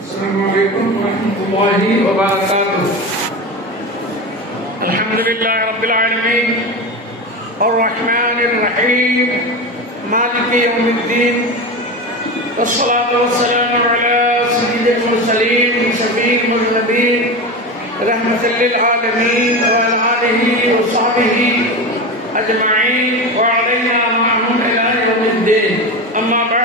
السلام علیکم ورحمۃ اللہ وبرکاتہ. الحمد للہ رب العالمین الرحمن الرحیم مالک یوم الدین والصلاة والسلام على سید المرسلین شفیع المذنبین رحمۃ للعالمین وعلى آلہ وصحبہ اجمعین وعلینا معهم الى یوم الدین. اما بعد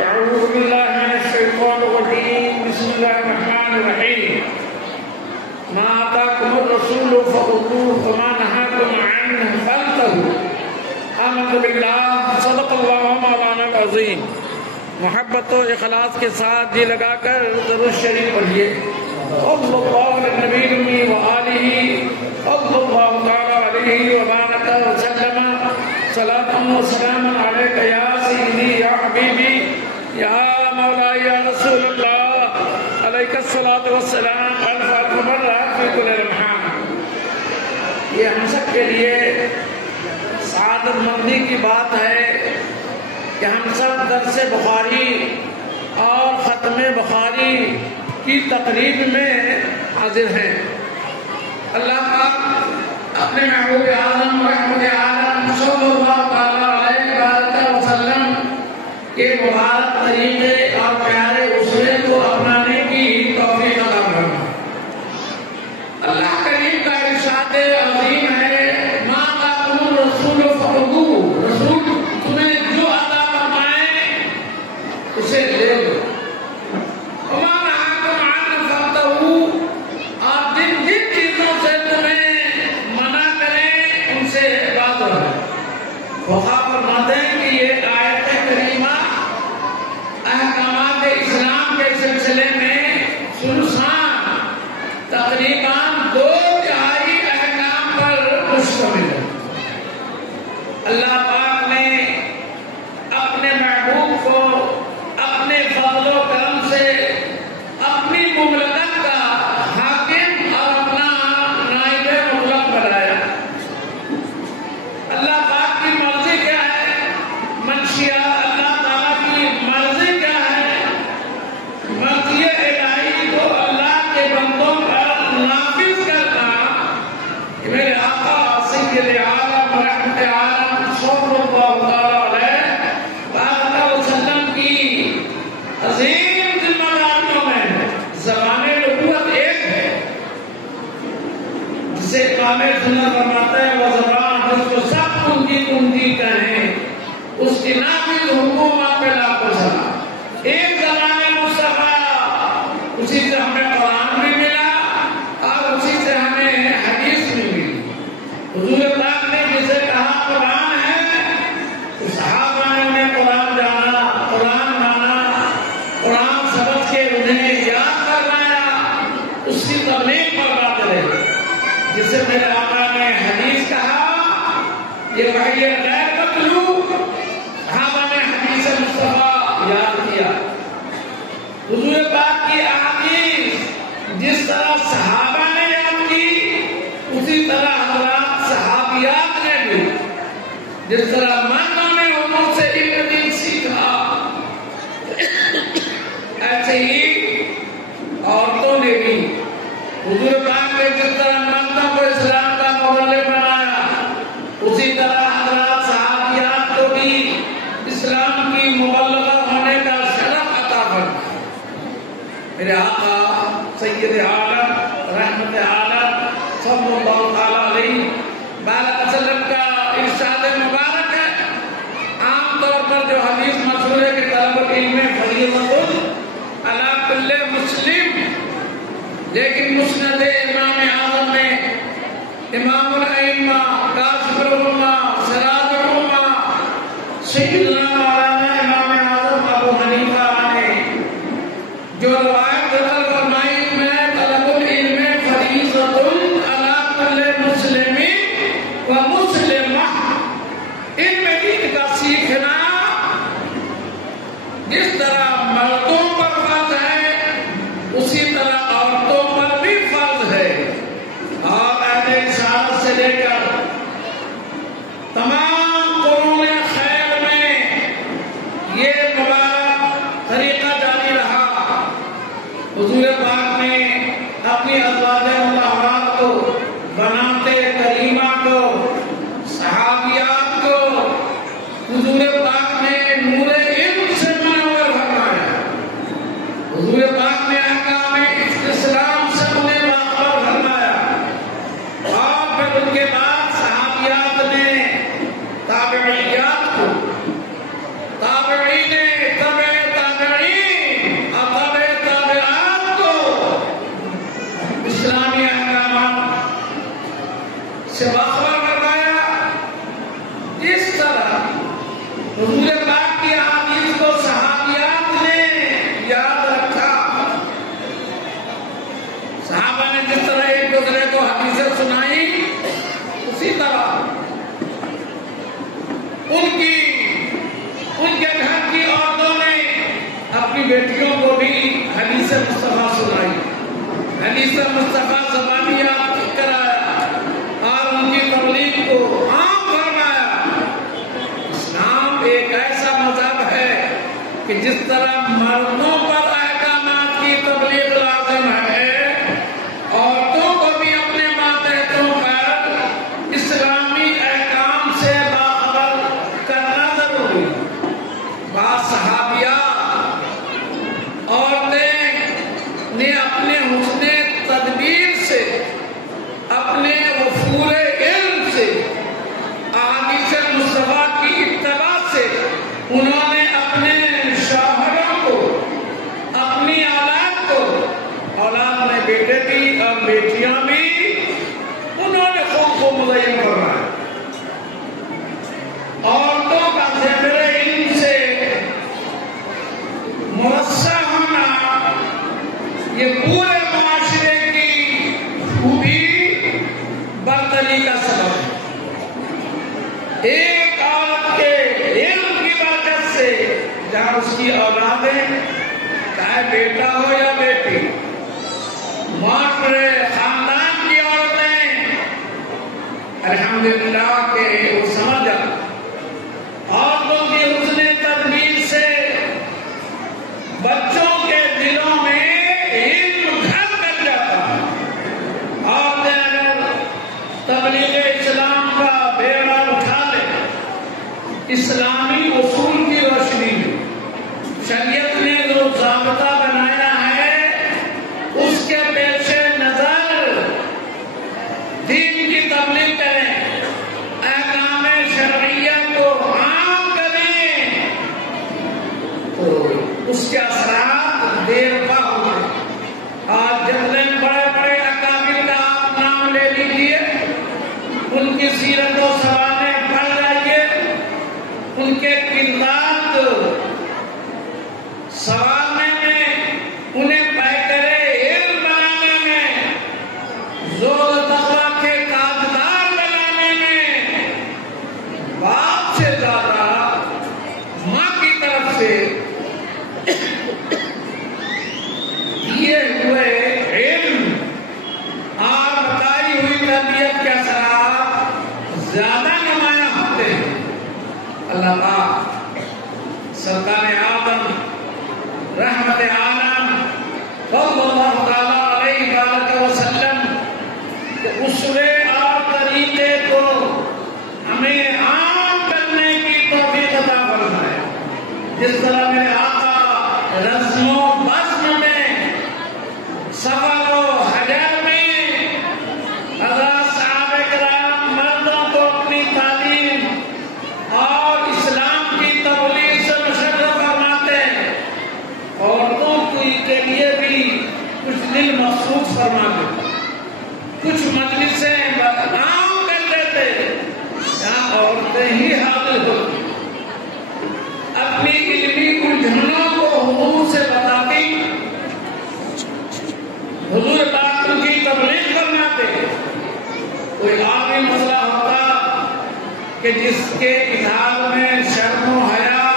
اعوذ باللہ من الشیطان الرجیم بسم اللہ الرحمن الرحیم. ما آتاکم الرسول فخذوه وما نهاکم عنه فانتهوا. آمنت باللہ صدق اللہ مولانا العظیم. محبت و اخلاص کے ساتھ جی لگا کر درود شریف پڑھیے. صلی اللہ علیہ نبی امی وآلہ صلی اللہ تعالی علیہ وبارک وسلم. صلاۃ و سلام علیک یا سیدی یا حبیبی یا مولا یا رسول اللہ علیک الصلاۃ والسلام الف الف مرہ فی کل لمحہ. یہ ہم سب کے لیے سعادت مندی کی بات ہے کہ ہم سب درس بخاری اور ختم بخاری کی تقریب میں حاضر ہیں. اللہ پاک اپنے محبوب اعظم رحمت عالم صلی اللہ علیہ وسلم کے مبارک طریقے اور پیارے اسوے کو اپنانے کی توفیق عطا فرمائے. اللہ کریم کا ارشاد عظیم ہے ما آتاکم الرسول فخذوه. رسول تمہیں جو عطا فرمائے اسے لے لو. وما نهاکم عنه فانتهوا. اور جن چیزوں سے تمہیں منع کریں ان سے باز رہو. وہاں فرماتے ہیں کہ یہ آیت کریمہ احکامات اسلام کے سلسلے میں سلسان تقریباً 2/3 احکام پر مشتمل ہے. اللہ پاک نے اپنے محبوب کو اپنے فضل و کرم سے اپنی مملکت کا حاکم اور اپنا نائب مطلق بنایا. اللہ پاک کی مرضی کیا ہے؟ منشیہ اللہ تعالیٰ کی مرضی کیا ہے؟ مرضی الہی کو اللہ کے بندوں پر نافذ کرنا. میرے آقا سید عالم رحمت عالم صلی اللہ علیہ وسلم کی عظیم ذمہ داریوں میں زبان نبوت ایک ہے جسے امام سنت فرماتا ہے وہ زبان جس کو سب کنجی کہیں اس کی نافذ حکومت پہ لاکھوں سلام. ایک زبان مصطفیٰ اسی سے ہمیں قرآن بھی ملا اور اسی سے ہمیں حدیث بھی ملی. حضور پاک نے جسے کہا قرآن ہے تو صحابہ نے انہیں قرآن جانا قرآن مانا قرآن سمجھ کے انہیں یاد کروایا اس کی تبلیغ پر بات رہی. جسے میرے آقا نے حدیث کہا یہ وحی غیر مطلوب صحابہ نے حدیث مصطفیٰ یاد کیا. حضور پاک کی احادیث جس طرح صحابہ نے یاد کی اسی طرح حضرات صحابیات نے بھی جس طرح مردوں نے عمر سے علم دین سیکھا ایسے ہی عورتوں نے بھی حضور پاک نے جس طرح مردوں کو اسلام کا مولد بنایا اسی طرح حضرات صحابیات کو بھی اسلام کی مبلغہ ہونے کا شرف عطا فرمایا. میرے آقا سید عالم رحمت عالم صلی اللہ علیہ وسلم کا ارشاد مبارک ہے. عام طور پر جو حدیث مشہور ہے کہ طلب العلم فریضۃ علی کل مسلم، لیکن مسند امام اعظم میں امام الائمہ کاشف الغمہ سراج الغمہ سیدنا مولانا امام اعظم ابو حنیفہ نے جو روایت نقل فرمائی میں طلب العلم فریضۃ علی کل مسلم و مسلمہ. علم دین کا سیکھنا جس طرح مردوں پر فرض ہے اسی طرح عورتوں پر بھی فرض ہے. اور اہل رسالت سے لے کر تمام قرون خیر میں حضور پاک نے اپنی ازواج مطہرات کو، بنات کریمہ کو، صحابیات کو حضور پاک نے نور علم سے منور فرمایا. حضور پاک نے احکام اسلام سے انہیں باخبر فرمایا. اور پھر ان کے بعد صحابیات نے تابعیات کو، تابعین تبع تابعین اور تبع تابعات کو اسلامی احکامات سے باخبر فرمایا. اس طرح حضور پاک کی احادیث کو صحابیات نے یاد رکھا. صحابہ نے جس طرح ایک دوسرے کو حدیثیں سنائی، اسی طرح ان کے گھر کی عورتوں نے اپنی بیٹیوں کو بھی حدیث مصطفیٰ سنائی، حدیث مصطفیٰ زبانیات کرایا اور ان کی تبلیغ کو عام فرمایا. اسلام ایک ایسا مذہب ہے کہ جس طرح مردوں پر احکامات کی تبلیغ لازم ہے، عورتوں کو بھی اپنے ماتحتوں پر اسلامی احکام سے باخبر کرنا ضروری. بعض صحابیات عورتیں نے اپنے حسن تدبیر سے، اپنے وفور علم سے، احادیث مصطفیٰ کی اتباع سے انہوں نے اپنے شوہروں کو، اپنی اولاد کو، اولاد میں بیٹے بھی اور بیٹیاں بھی، انہوں نے خود کو مزین فرمایا. عورتوں کا ذکر علم سے مرصع ہونا یہ پورے معاشرے کی خوبی برتری کا سبب ہے. ایک عورت کے علم کی برکت سے جہاں اس کی اولادیں، چاہے بیٹا ہو یا بیٹی، معاشرے خاندان کی عورتیں الحمدللہ کہ وہ سمجھ جاتی. عورتوں کی حسن تدبیر سے بچوں کے دلوں میں علم گھر کر جاتا ہے. عورتیں اگر تبلیغ اسلام کا بیڑا اٹھا لے، اسلامی اصول کی روشنی میں شریعت نے جو ضابطہ بنایا ہے اس کے پیش نظر دین کی تبلیغ کریں، احکام شرعیہ کو عام کریں، تو اس کے اثرات دیر پا ہوئے. آج جتنے بڑے بڑے اکابر کا آپ نام لے لیجیے، ان کی سیرت و سوانح پڑھ جائیے، ان کے کردار سوارنے میں، انہیں بہتر علم بنانے میں، زور تقویٰ کے تاجدار بنانے میں باپ سے زیادہ ماں کی طرف سے دیے ہوئے علم اور بتائی ہوئی تربیت کے اثرات زیادہ نمایاں ہوتے ہیں. اللہ پاک سرکار آدم رحمت عالم صلی اللہ تعالیٰ علیہ وآلہ وسلم کے اسوے اور طریقے کو ہمیں عام کرنے کی توفیق عطا فرمائے. جس طرح میرے آقا رسم و بزم میں، سفر و حجر میں حضرات صحابہ کرام مردوں کو اپنی تعلیم اور اسلام کی تبلیغ سے مشرف فرماتے ہیں، عورتوں کے لیے بھی کچھ دل مخصوص فرماتے، کچھ مجلسیں عام کر دیتے جہاں عورتیں ہی حاضر ہوتی، اپنی علمی الجھنوں کو حضور سے بتاتی، حضور پاک کی تبلیغ فرماتے. کوئی عالمی مسئلہ ہوتا کہ جس کے اظہار میں شرم و حیا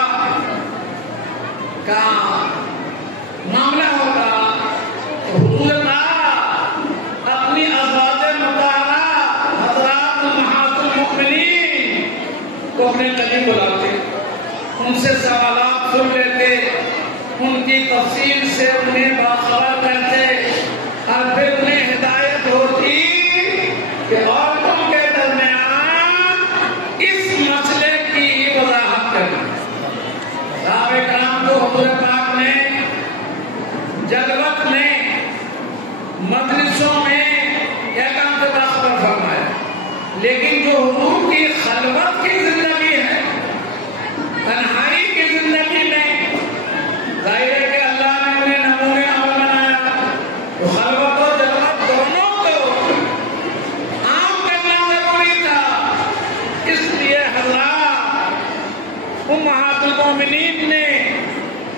کا معاملہ ہوگا، تو حضور پاک اپنی ازواج مطہرہ حضرات امہات المؤمنین کو اپنے قریب بلاتے، ان سے سوالات سن لیتے، ان کی تفصیل سے انہیں باخبر کرتے اور پھر انہیں ہدایت ہوتی کہ عورتوں کے درمیان اس مسئلے کی وضاحت کریں۔ صحابہ کرام کو حضور پاک نے جلوت میں مجلسوں میں احکام سے باخبر فرمایا، لیکن جو حضور کی خلوت کی زندگی ہے، تنہائی کی زندگی میں، ظاہر ہے کہ اللہ نے انہیں نمونے عمل بنایا، تو خلوت و جلوت دونوں کو عام کرنا ضروری تھا۔ اس لیے حضرات امہات المومنین نے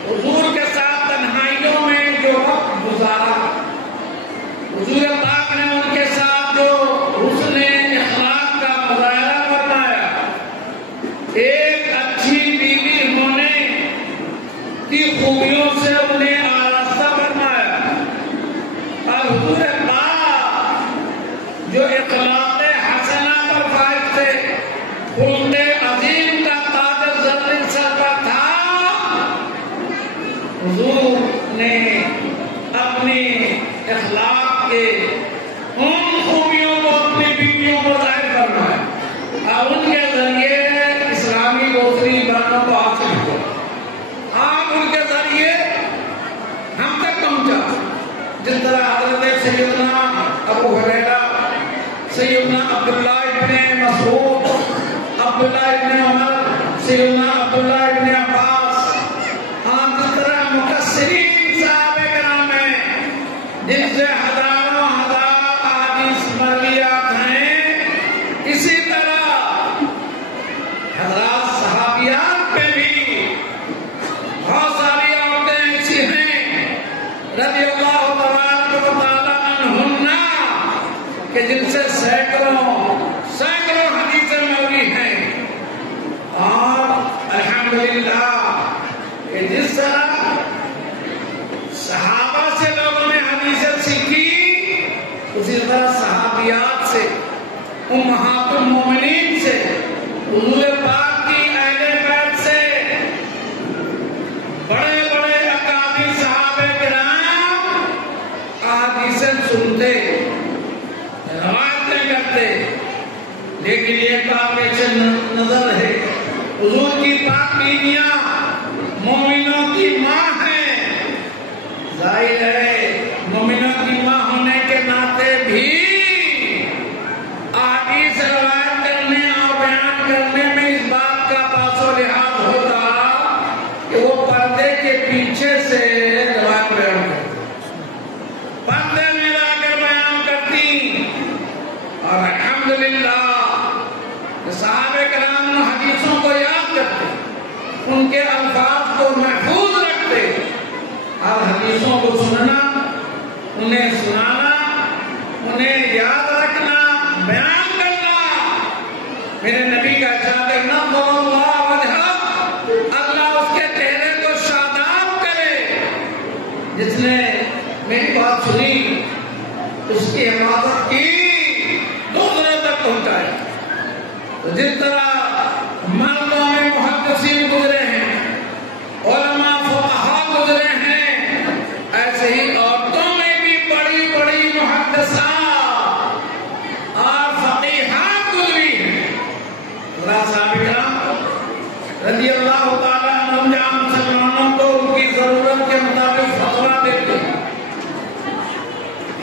حضور کے ساتھ تنہائیوں میں جو وقت گزارا، حضور پاک نے ان کے ساتھ جو حسن اخلاق کا مظاہرہ فرمایا، ایک اچھی بیوی ہونے کی خوبیوں سے انہیں آراستہ فرمایا، اور حضور پاک جو اخلاق حسنہ پر فائز تھے، خلق عظیم کا تاج زر سر پر تھا، حضور نے اپنی اخلاق کے ان خوبیوں کو اپنی بیویوں کو ظاہر فرمایا اور ان کے ذریعے اسلامی دوسری باتوں کو حاصل کیا۔ آپ ان کے ذریعے ہم تک پہنچا، جس طرح حضرت سیدنا ابو ہریرہ، سیدنا عبداللہ ابن مسعود، عبداللہ ابن عمر، سیدنا عبداللہ ابن عباس، جس طرح مکثرین صحابہ کرام ہیں جن سے ہزاروں ہزار احادیث مرویات ہیں، اسی طرح حضرات صحابیات پہ بھی بہت ساری عورتیں ایسی ہیں رضی اللہ تبارک و تعالی عنہن کہ جن سے سینکڑوں حدیثیں مروی ہیں، اور الحمدللہ کہ جس طرح صحابہ سے لوگوں نے حدیثیں سیکھی، اسی طرح صحابیات سے، امہات المومنین سے، حضور پاک کی اہل بیت سے، بڑے بڑے اکابر صحابہ کرام احادیثیں سنتے، روایتیں کرتے، لیکن یہ کعبے سے نظر ہے، حضور کی پاک بیویاں مومنوں کی ماں ہیں، ظاہر ہے مومنوں کی ماں ہونے کے ناطے بھی احادیث روایت کرنے اور بیان کرنے میں اس بات کا پاس و لحاظ ہوتا کہ وہ پردے کے پیچھے سے روایت بیان کرتی، پردے میں لا کر بیان کرتی، اور الحمدللہ صحابہ کرام حدیثوں کو یاد کرتے، ان کے الفاظ کو محفوظ رکھتے، اور حدیثوں کو سننا، انہیں سنانا، انہیں یاد رکھنا، بیان کرنا۔ میرے نبی کا ارشاد ہے، نظر اللہ وجہہ، اللہ اس کے چہرے کو شاداب کرے، جس نے میری بات سنی اس کی حفاظت کی، دوسروں تک پہنچائی۔ تو جس طرح مردوں میں محدثین گزرے ہیں، علماء فقہاء گزرے ہیں، ایسے ہی عورتوں میں بھی بڑی بڑی محدثات اور فقیہات گزری ہیں۔ صحابہ کرام رضی اللہ تعالیٰ عنہم جہاں مسلمانوں کو ان کی ضرورت کے مطابق فتویٰ دیتے ہیں،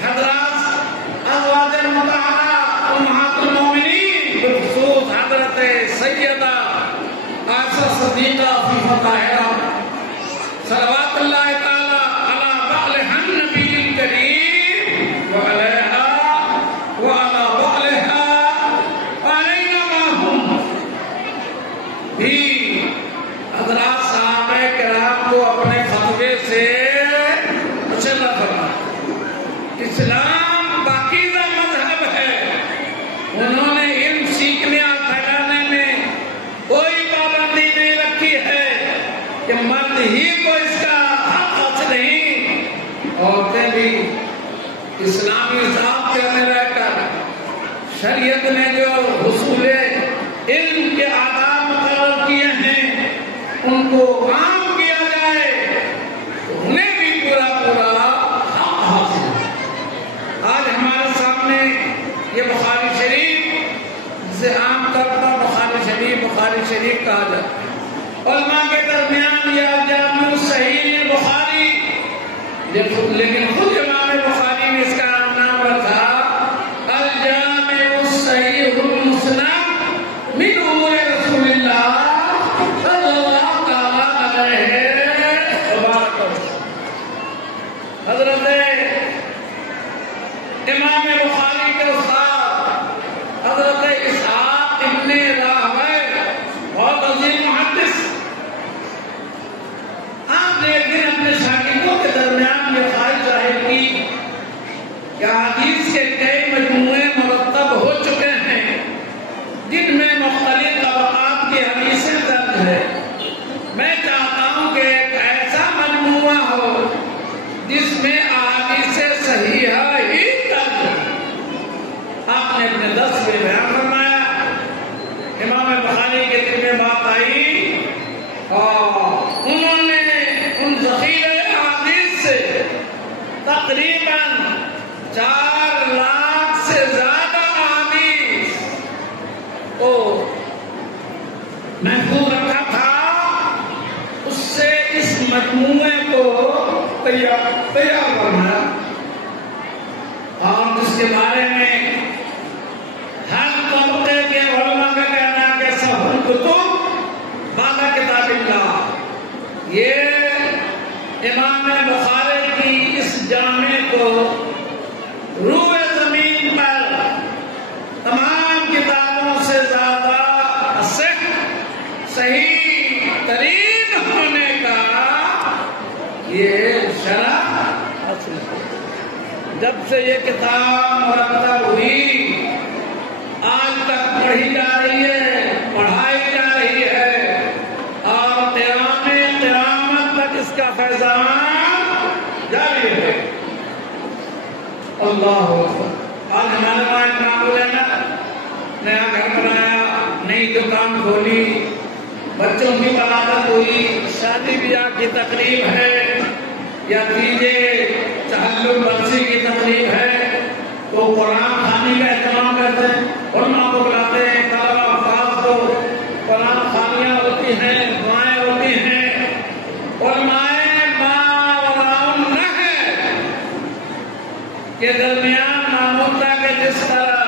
حضرات ازواج المطہرہ امہات المومنین بالخصوص حضرت سیدہ عائشہ صدیقہ عفیفہ طاہرہ صلوات اللہ تعالی علی بعلہا النبی الکریم وعلیہا وعلی بعلہا وعلینا معہم بھی حضرات صحابہ کرام کو اپنے فتوے سے مسلح فرما۔ اسلام پاکیزہ مذہب ہے، انہوں نے علم سیکھنے اور پھیلانے میں کوئی پابندی نہیں رکھی ہے کہ مرد ہی کو اس کا حق حاصل نہیں، عورتیں بھی اسلامی ضابطے میں رہ کر شریعت نے جو حصول علم کے آداب مقرر کیے ہیں ان کو عام کیا جائے، لیکن خود امام بخاری نے اس کا نام رکھا الجامع الصحیح المسند من امور رسول اللہ صلی اللہ تعالی علیہ وسلم. حضرت امام بخاری کے استاد حضرت اسحاق ابن راہویہ بہت عظیم محدث، آپ نے ایک دن اپنے شاگردوں کے درمیان یہ خواہش ظاہر کی کہ حدیث کے کئی مجموعے مرتب ہو چکے ہیں جن میں مختلف طبقات کی حدیثیں درج ہے. میں چاہتا ہوں کہ ایک ایسا مجموعہ ہو جس میں احادیث صحیحہ ہی درج ہو. آپ نے اپنے درس میں بیان فرمایا. امام بخاری کے دل میں بات آئی اور انہوں نے ان ذخیرے احادیث سے تقریباً 4 لاکھ سے زیادہ احادیث کو محفوظ رکھا تھا. اس سے اس مجموعے کو تیار کرنا اور جس کے بارے میں ہر طبقے کے علماء کا کہنا ہے کہ صحیح الکتب بعد کتاب اللہ. یہ امام بخاری کی اس جامع کو روئے زمین پر تمام کتابوں سے زیادہ صحیح ترین ہونے کا یہ شرح حاصل ہے. جب سے یہ کتاب مرتب ہوئی آج تک پڑھی جا رہی ہے، پڑھائی جا رہی ہے اور قیامت تک اس کا فیضان جاری ہے. اللہ اکبر. آج ہمارے وہاں معمول ہے نا، نیا گھر بنایا، نئی دکان کھولی، بچوں کی ولادت ہوئی، شادی بیاہ کی تقریب ہے یا تیجے چہلم برسی کی تقریب ہے تو قرآن خوانی کا اہتمام کرتے ہیں، علماء کو بلاتے ہیں، طلبہ افراد کو قرآن خوانیاں ہوتی ہیں، دعائیں ہوتی ہیں. علماء کے درمیان معمولتا کے جس طرح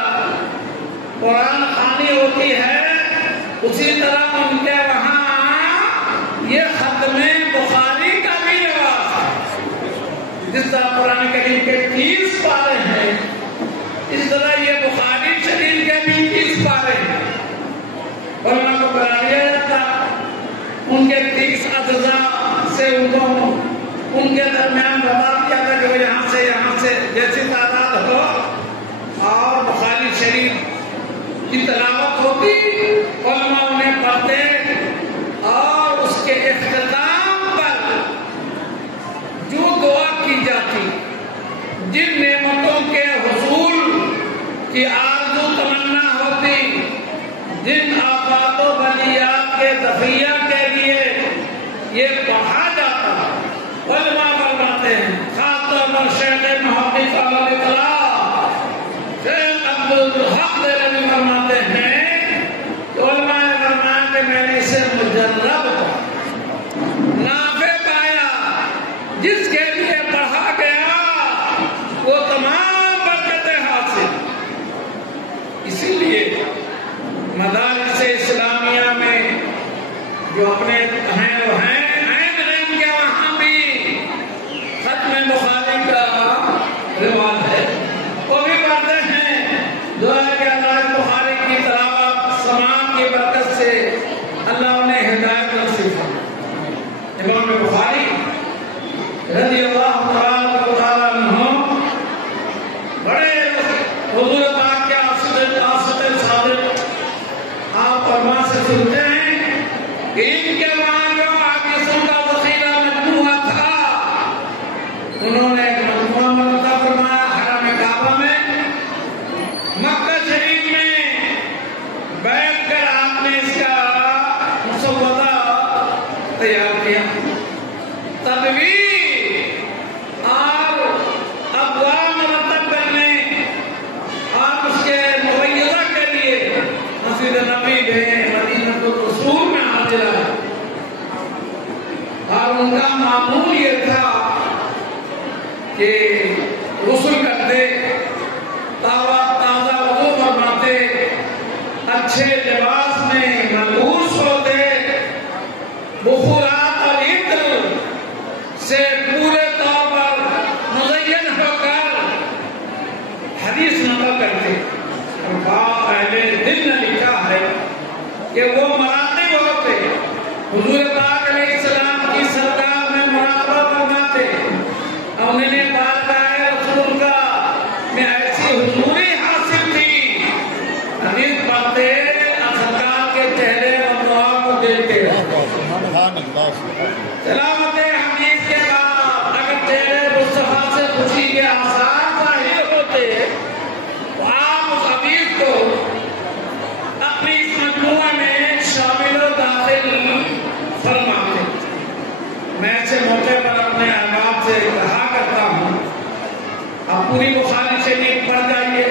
قرآن خوانی ہوتی ہے اسی طرح ان کے وہاں یہ ختم بخاری کا بھی رواج ہے. جس طرح قرآن کریم کے 30 پارے ہیں اس طرح یہ بخاری شریف کے بھی 30 پارے ہیں. علماء کو بلا دیا جاتا، ان کے 30 اجزاء سے ان کے درمیان بتا دیا تھا کہ وہ یہاں سے جیسی تعداد ہو اور بخاری شریف کی تلاوت ہوتی، علماء انہیں پڑھتے اور اس کے اختتام پر جو دعا کی جاتی، جن نعمتوں کے حصول کی آرزو تمنا ہوتی، جن آفات و بلیات کے دفعہ کے لیے یہ پڑھا جاتا، علماء فرماتے ہیں. خاطب شیخ محقق علیہ السلام شیخ عبدالحق دہلوی فرماتے ہیں تو علماء نے فرمایا کہ میں نے اسے مجرب نافع پایا، جس کے لیے پڑھا گیا وہ تمام برکتیں حاصل. اسی لیے مدارس اسلامیہ میں جو اپنے ہیں وہ ہیں کے وہاں بھی ختم بخاری کا رواج ہے، وہ بھی پڑھتے ہیں. دعا کہ اللہ بخاری کی تلاوت سماعت کی برکت سے اللہ انہیں ہدایت نصیب فرمائے. امام بخاری رضی اللہ تعالی عنہ بڑے حضور پاک کے عاشق صادق آپ فرما سے سنتے ہیں کہ ان کے وہاں جو حدیثوں کا ذخیرہ مجموعہ تھا، انہوں نے ایک مجموعہ مرتب فرمایا حرم کعبہ میں. مکہ شریف میں بیٹھ کر آپ نے اس کا مسودہ تیار کیا، تدویر اور ابواب مرتب کرنے اور اس کے مبینہ کے لیے مسجد نبی گئے، مدینہ الرسول میں حاضر ہے. اور ان کا معمول یہ تھا کہ غسل کرتے، تازہ وضو فرماتے، اچھے لباس میں ملبوس ہوتے، بخورات اور عطر سے پورے طور پر مزین ہو کر حدیث نقل کرتے۔ اور بعض اہل دل نے لکھا ہے کہ وہ مراتب ہوتے، حضور پاک علیہ السلام کی سرکار میں مراقبہ فرماتے، اور انہیں بارگاہ رسول کا میں ایسی حضوری حاصل تھی، حدیث پڑھتے اور سرکار کے چہرے اور دعا کو دیکھتے۔ تلاوت حدیث کے بعد اگر چہرے مصطفیٰ سے خوشی کے آثار ظاہر ہوتے تو آپ اس حدیث کو اپنی اس مجموعہ میں شامل و داخل فرماتے۔ میں ایسے موقع پر اپنے احباب سے کہا کرتا ہوں، آپ پوری بخاری شریف پڑھ جائیے،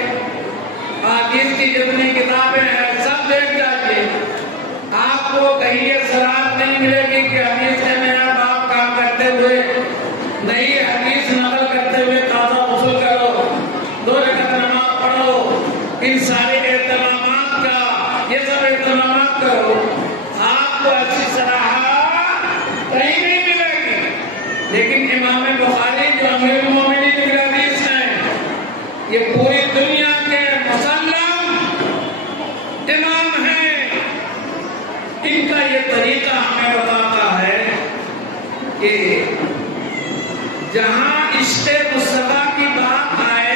حدیث کی جتنی کتابیں ہیں سب دیکھ جائیے، آپ کو کہیں یہ سراحت نہیں ملے گی کہ حدیث نے نیا باب کام کرتے ہوئے، نئی حدیث نقل کرتے ہوئے تازہ غسل کرو، 2 رکعت نماز پڑھو، ان سارے اہتمامات کا یہ سب اہتمامات کرو، آپ کو ایسی صلاحات کہیں نہیں ملے گی۔ لیکن امام بخاری جو امیر المومنین کی حدیث ہیں، یہ پوری دنیا کے مسلم امام ہیں، ان کا یہ طریقہ ہمیں بتاتا ہے کہ جہاں عشق مصطفیٰ کی بات آئے،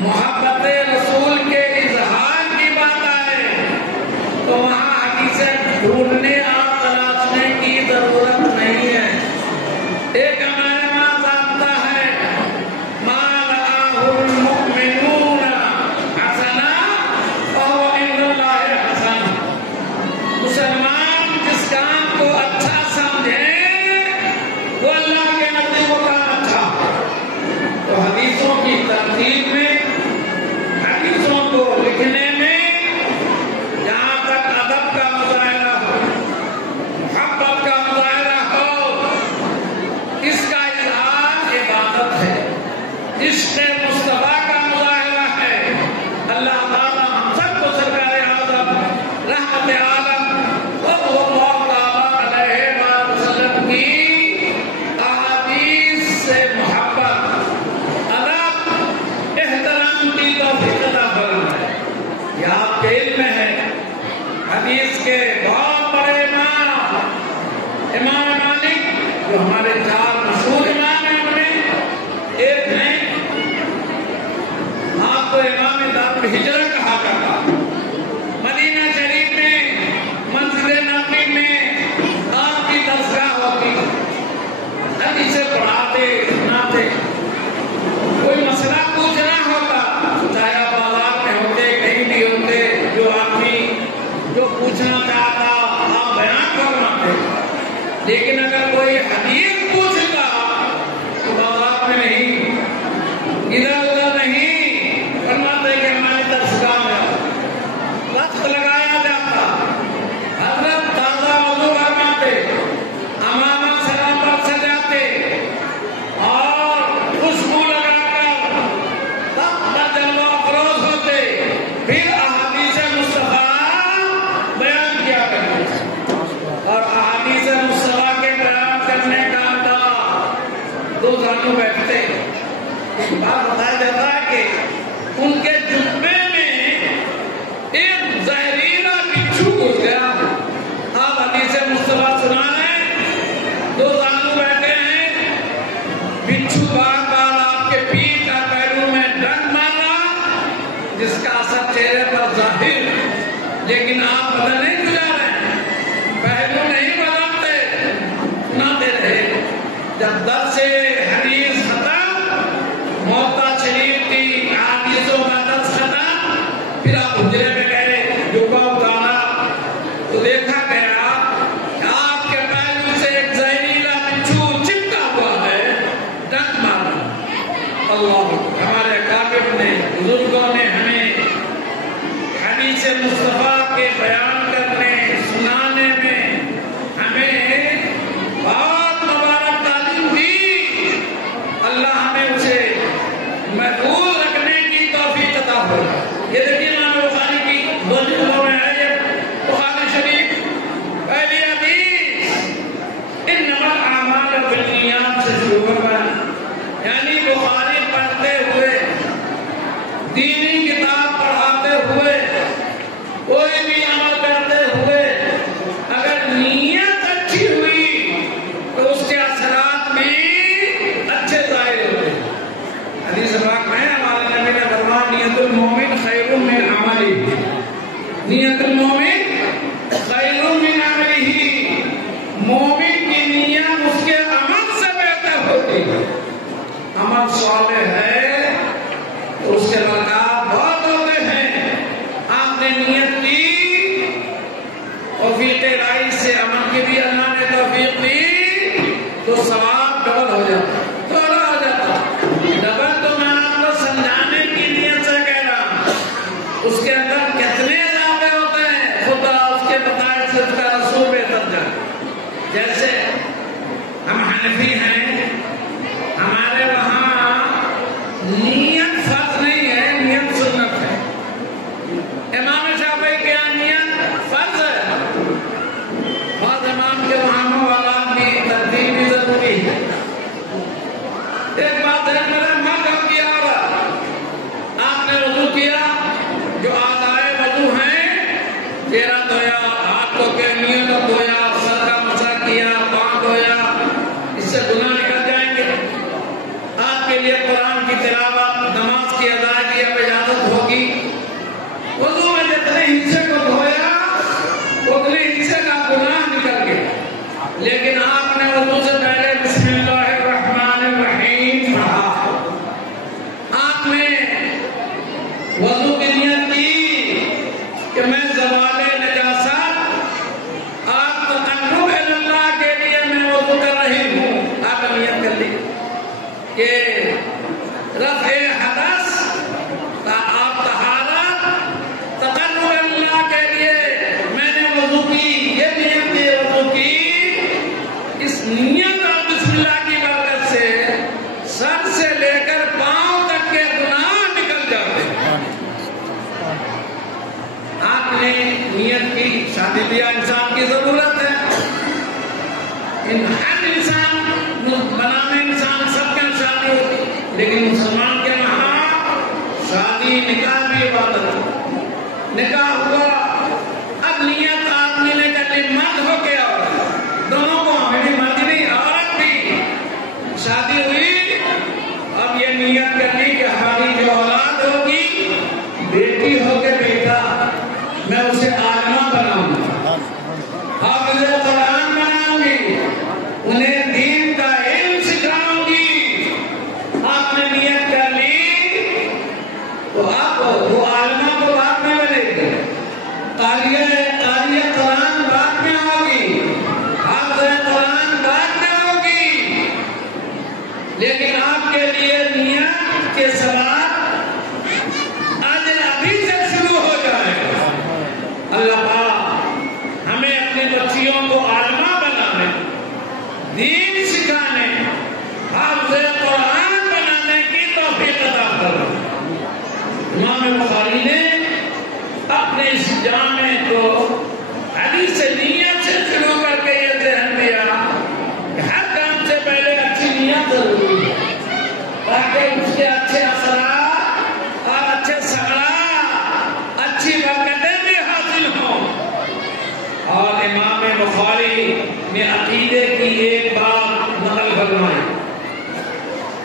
محبت رسول کے اظہار کی بات آئے، تو وہاں حدیثیں ڈھونڈنے اور تلاشنے کی ضرورت نہیں ہے۔ ایک ہمارے پاس ضابطہ ہے، ما رآہ المؤمنون حسنا فہو عند اللہ حسن۔ مسلمان جس کام کو اچھا سمجھیں وہ اللہ کے نزدیک وہ کام اچھا۔ تو حدیثوں کی ترتیب میں، حدیثوں کو لکھنے میں، جہاں تک ادب کا مظاہرہ ہو، محبت کا مظاہرہ ہو، اس کا اظہار عبادت ہے، عشق مصطفیٰ کا مظاہرہ ہے۔ اللہ تعالیٰ ہم سب کو سرکار اعظم رحمت عالم صلی اللہ تعالیٰ علیہ وآلہ وسلم کی احادیث سے محبت، ادب، احترام کی توفیق عطا فرمائے۔ یہ آپ کے علم میں ہے، حدیث کے بہت بڑے امام، امام مالک جو ہمارے 4 مشہور امام ہیں، ان میں ایک ہیں، آپ کو امام دار الہجرہ کہا جاتا۔ مدینہ شریف میں مسجد نبوی میں آپ کی درسگاہ ہوتی، حدیثیں پڑھاتے سناتے، کوئی مسئلہ پوچھنا ہوتا، چاہے آپ بازار میں ہوتے، کہیں بھی ہوتے، جو آدمی جو پوچھنا چاہتا آپ بیان فرماتے۔ لیکن اگر کوئی حدیث پوچھتا تو بازار میں نہیں، ادھر ادھر نہیں، فرماتے کہ ہماری درسگاہ میں وقت لگایا جاتا، حضرت تازہ وضو فرماتے، امامہ سلام پر سجاتے اور خوشبو لگا کر تب جلوہ افروز ہوتے، پھر احادیث مصطفیٰ بیان کیا کرتے۔ اور احادیث مصطفیٰ کے بیان کرنے کا انداز، 2 زانو بیٹھتے، بات بتایا جاتا ہے کہ ان کے جبے میں ایک زہریلا بچھو گھس گیا۔ آپ حدیث مصطفیٰ سنا رہے ہیں، 2 زانو بیٹھے ہیں، بچھو بار بار آپ کے پیٹھ اور پیروں میں ڈنک مار رہا، جس کا اثر چہرے پر ظاہر، لیکن آپ بدل نہیں گزار رہے، پہلو نہیں بدلتے، سناتے رہے۔ جب درس حدیث ختم، موطا شریف کی حدیثوں کا درس ختم، الاعمال بالنیات سے شروع کرنا ہے. یعنی بخاری پڑھتے ہوئے، دینی کتاب پڑھاتے ہوئے، کوئی بھی عمل کرتے ہوئے اگر نیت اچھی ہوئی تو اس کے اثرات بھی اچھے ظاہر ہوتے ہیں. حدیث پاک میں ہمارے نبی نے فرمایا نیت المومن خیر من عملہ، نیت المومن خیر من عملہ، مومن کی نیت اس کے عمل سے بہتر ہوتی ہے. عمل صالح ہے تو اس کے برکات بہت ہوتے ہیں. آپ نے نیت کی، توفیق الہی سے عمل کی بھی اللہ نے توفیق دی تو ثواب ڈبل ہو جاتا، تھوڑا ہو جاتا. ڈبل تو میں آپ کو سمجھانے کی نیت سے کہہ رہا ہوں، اس کے اندر کتنے اضافے ہوتے ہیں خدا اس کے بتائے سے اس کا رسول بہتر جانے. جیسے ہم حنفی ہیں، ہمارے وہاں نیت فرض نہیں ہے، نیت سنت ہے. امام شافعی کے یہاں نیت فرض ہے. بعض امام کے وہاں موالات کی ترتیب بھی ضروری ہے. ایک بات ہے، میرا مذہب کیا ہوگا، آپ نے وضو کیا، جو آدائے وضو ہیں، چہرہ دھویا، ہاتھ دھو کے نیت دھویا، سر کا مسح کیا، پاؤں دھویا، اس سے گناہ نکل جائیں گے. آپ کے لیے قرآن کی تلاوت، نماز کی ادائیگی اب اجازت ہوگی. وضو میں جتنے حصے کو دھویا اتنے حصے کا گناہ نکل گیا. لیکن آپ نے وضو سے پہلے بسم اللہ الرحمن الرحیم پڑھا. آپ نے وضو کی نیت کی کہ میں زوال نجاست آپ تقرب اللہ کے لیے میں وضو کر رہی ہوں. آپ نے نیت کر لی کہ رفع حدث آپ طہارت تقرب اللہ کے لیے میں نے وضو کی. یہ نیت کی وضو کی، اس نیت اور بسم اللہ کی برکت سے سر سے لے کر پاؤں تک کے گناہ نکل جاتے ہیں. آپ نے نیت کی. شادی بیاہ انسان کی ضرورت ہے. ہر انسان بنانے انسان سب کے شادی ہوتی، لیکن مسلمان کے یہاں شادی نکاح بھی عبادت ہے. نکاح ہوا، اب نیت آدمی نے کر لی، مرد ہو کے عورت دونوں کو، ہمیں مرد نہیں عورت بھی، شادی ہوئی. اب یہ نیت کر لی کہ ہماری جو اولاد ہوگی، بیٹی ہو کے بیٹا، میں اسے عالمہ بناؤں گا، حافظ قرآن بناؤں گی، انہیں دین کا علم سکھاؤں گی. آپ نے نیت کر لی تو آپ وہ عالمہ کو بعد میں بنے گی، قاریہ قرآن بعد میں ہوگی، حافظ قرآن بعد میں ہوگی. لیکن آپ کے لیے نیت کے سوال آج ابھی سے شروع ہو جائے. اللہ پاک ہمیں اپنی بچیوں کو عالمہ بنانے، دین سکھانے، حافظ قرآن بنانے کی توفیق عطا کرے. امام بخاری نے اپنے اس جامع کو حدیث نیت سے شروع کر کے یہ ذہن دیا کہ ہر کام سے پہلے اچھی نیت ضروری ہے، تاکہ اس کے اچھے اثرات اور اچھے ثمرات، اچھی برکتیں بھی حاصل ہوں. اور امام بخاری نے عقیدے کی ایک بات نقل فرمائی.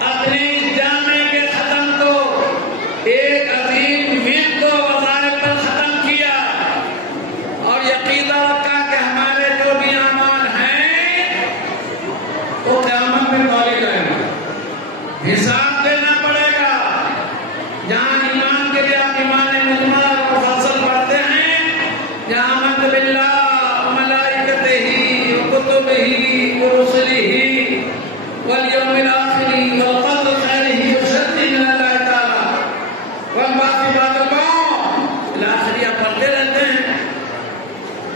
اپنے اس جامع کے ختم کو ایک عظیم ورد و وظائف پر ختم کیا اور عقیدہ رکھا کہ ہمارے جو بھی اعمال ہیں وہ قیامت میں تولے جائیں گے، حساب دینا پڑے گا. جہاں ایمان کے لیے آپ ایمان مجمل اور مفصل پڑھتے ہیں، جہاں آمنت باللہ وملائکتہ وکتبہ ورسلہ والیوم الآخر والقدر خیرہ وشرہ من اللہ تعالی والبعث بعد الموت الآخر آپ پڑھتے رہتے ہیں.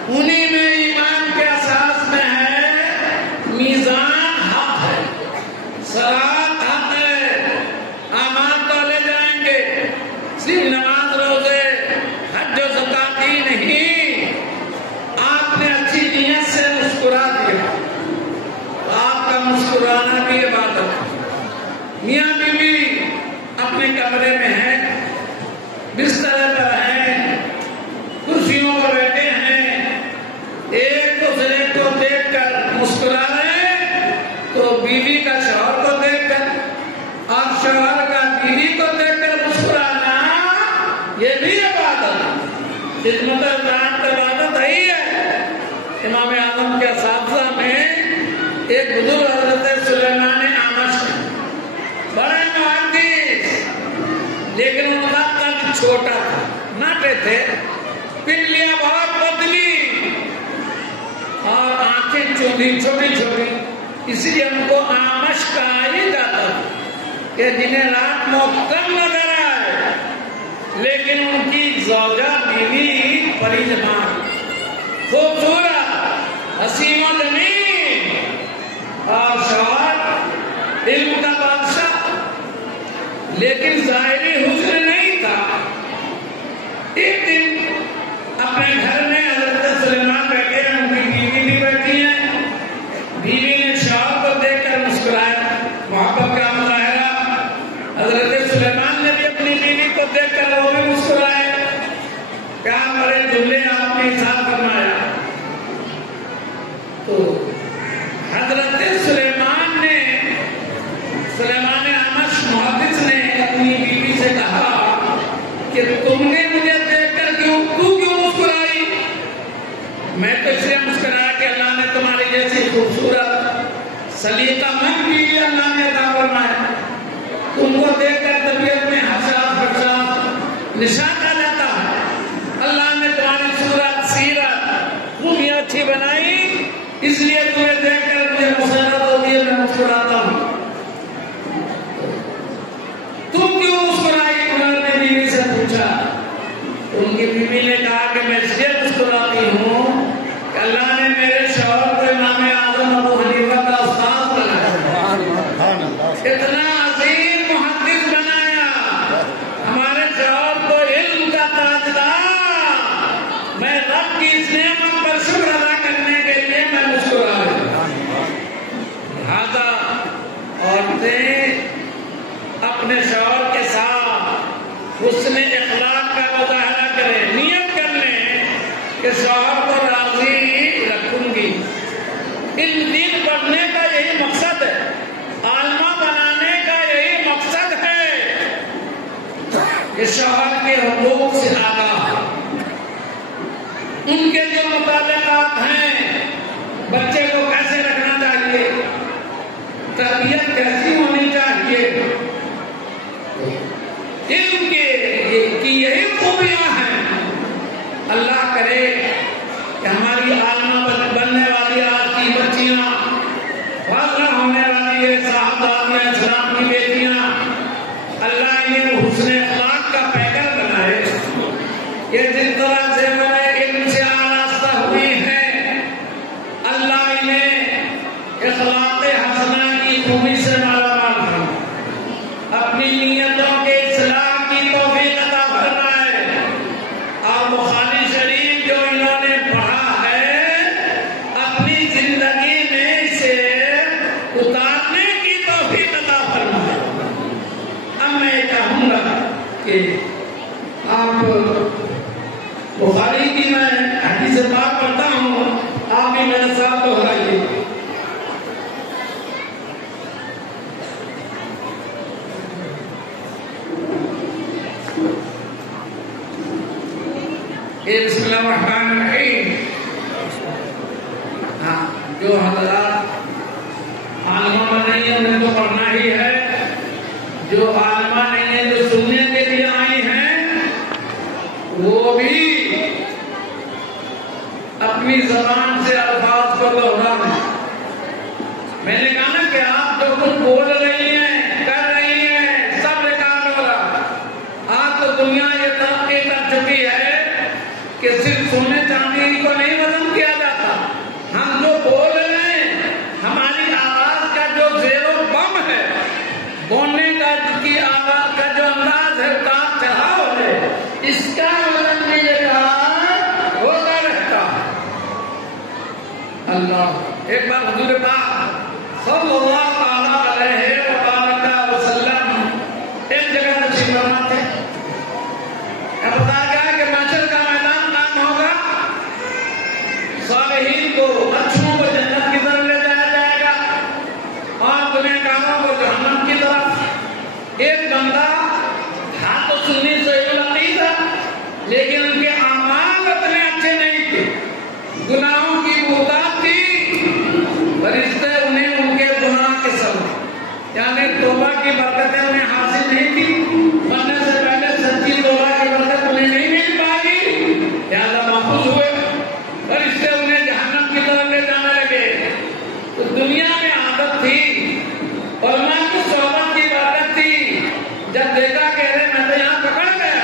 انہی میں ایمان کے اساس میں ہے میزان حق ہے، صراط حق ہے، مسکرانا بھی عبادت. میاں بیوی اپنے کمرے میں ہیں، بستر پر ہیں، کرسیوں پر بیٹھے ہیں، ایک دوسرے کو دیکھ کر مسکرا رہے ہیں تو بیوی کا شوہر کو دیکھ کر اور شوہر کا بیوی کو دیکھ کر مسکرانا یہ بھی عبادت، خدمت ذات کا عبادت ہی ہے. امام اعظم کے اساتذہ میں ایک بزرگ حضرت سلیمان اعمش بڑے محدث، لیکن ان کا قد چھوٹا تھا، ناٹے تھے، پنڈلیاں بہت پتلی اور آنکھیں چھوٹی چھوٹی، اسی لیے ان کو اعمش کہا ہی جاتا تھا کہ جنہیں رات محکم نظر آئے، لیکن ان کی زوجہ بیوی پری جمال، خوبصورت، حسین و جمیل، اور شوہر علم کا بادشاہ، لیکن ظاہری حسن نہیں تھا. ایک دن اپنے گھر میں حضرت سلیمان بیٹھے ہیں، ان کی بیوی بھی بیٹھی ہیں. بیوی نے شوہر کو دیکھ کر مسکرایا، محبت کا مظاہرہ. حضرت سلیمان نے بھی اپنی بیوی کو دیکھ کر وہ بھی مسکرائے. کیا بڑے جملے آپ نے ارشاد فرمایا. تو حضرت سلیمان اعمش محدث نے اپنی بیوی سے کہا کہ تم نے مجھے دیکھ کر کیوں مسکرائی؟ میں تو اس لیے مسکرایا کہ اللہ نے تمہاری جیسی خوبصورت سلیقہ مند بیوی اللہ نے عطا فرمایا. تم کو دیکھ کر طبیعت میں حساس نشان آ جاتا ہے. اللہ نے تمہاری صورت سیرت خوبیاں اچھی بنائی، اس لیے تمہیں دیکھ کر مجھے مسرت ہوتی ہے، میں مسکراتا ہوں. تم کیوں مسکرائی؟ انہوں نے بیوی سے پوچھا. ان کی بیوی نے کہا کہ میں اس لیے مسکراتی ہوں کہ اللہ نے میرے شوہر کو امام اعظم ابو حنیفہ کا استاد بنایا، اتنا عظیم محدث بنایا، ہمارے شوہر کو علم کا تاجدار. میں رب کی اس نعمت پر شکر ادا کرنے کے لیے میں مسکرا رہا ہوں. لہذا عورتیں اپنے شوہر کے ساتھ حسن اخلاق کا مظاہرہ کریں، نیت کر لیں کہ شوہر کو راضی رکھوں گی. علم دین پڑھنے کا یہی مقصد ہے، عالمہ بنانے کا یہی مقصد ہے کہ شوہر کے حقوق سے آگاہ، ان کے جو متعلقات ہیں، بچے کو کیسے رکھنا چاہیے، تربیت کیسی ہونی چاہیے، علم کی یہی خوبیاں ہیں. اللہ کرے کہ ہماری عالمہ بننے والی آج کی بچیاں، فاضلہ ہونے والی ہے صاحبزادیاں، اسلام کی بیٹیاں، اللہ انہیں حسن اخلاق کا پیکر بنائے. یہ جس طرح سے بڑے علم سے آراستہ ہوئی ہیں، اللہ انہیں اخلاق حسنہ کی خوبی سے مالا مال کرے، اپنی نیتوں کے اصلاح کی توفیق عطا فرمائے، اور بخاری شریف جو انہوں نے پڑھا ہے اپنی زندگی میں اسے اتارنے کی توفیق عطا فرمائے. اب میں کہوں گا کہ آپ بخاری کی میں حدیث پاک پڑھتا ہوں، آپ بھی میرے ساتھ دہرائیے. بسم اللہ الرحمن الرحیم. جو حضرات عالمہ نہیں ہیں انہیں تو پڑھنا ہی ہے، جو عالمہ نہیں ہیں جو سننے کے لیے آئی ہیں وہ بھی اپنی زبان سے الفاظ کو دہرائیں. میں نے کہا نا کہ آپ جو کچھ بول رہی ہیں، کر رہی ہیں، سب ریکارڈ ہو رہا. آج تو دنیا یہ ترقی کر چکی ہے کہ صرف سونے چاندی کو نہیں وزن کیا جاتا. ہم جو بول رہے ہیں، ہماری آواز کا جو زیر و بم ہے، بولنے کا کی آواز کا جو انداز ہے، تاپ چڑھاؤ ہے، اس کا وزن بھی ریکارڈ ہوتا رہتا. اللہ ایک بار حضور پاک صلی اللہ وہ جہنم کی طرف. ایک بندہ تھا تو سنی صحیح نہیں تھا لیکن ان کے اعمال اتنے اچھے نہیں تھے, گناہوں کی بہتات تھی, فرشتے انہیں ان کے گناہ کے سبب یعنی توبہ کی برکتیں انہیں حاصل نہیں تھی, مرنے سے پہلے سچی توبہ کی برکت انہیں نہیں مل پائی, لہذا محفوظ ہوئے. فرشتے انہیں جہنم کی طرف لے جانے لگے. تو دنیا میں عادت تھی, علماء کی صحبت کی برکت تھی, جب دیکھا کہ میں تو یہاں پکڑ گیا,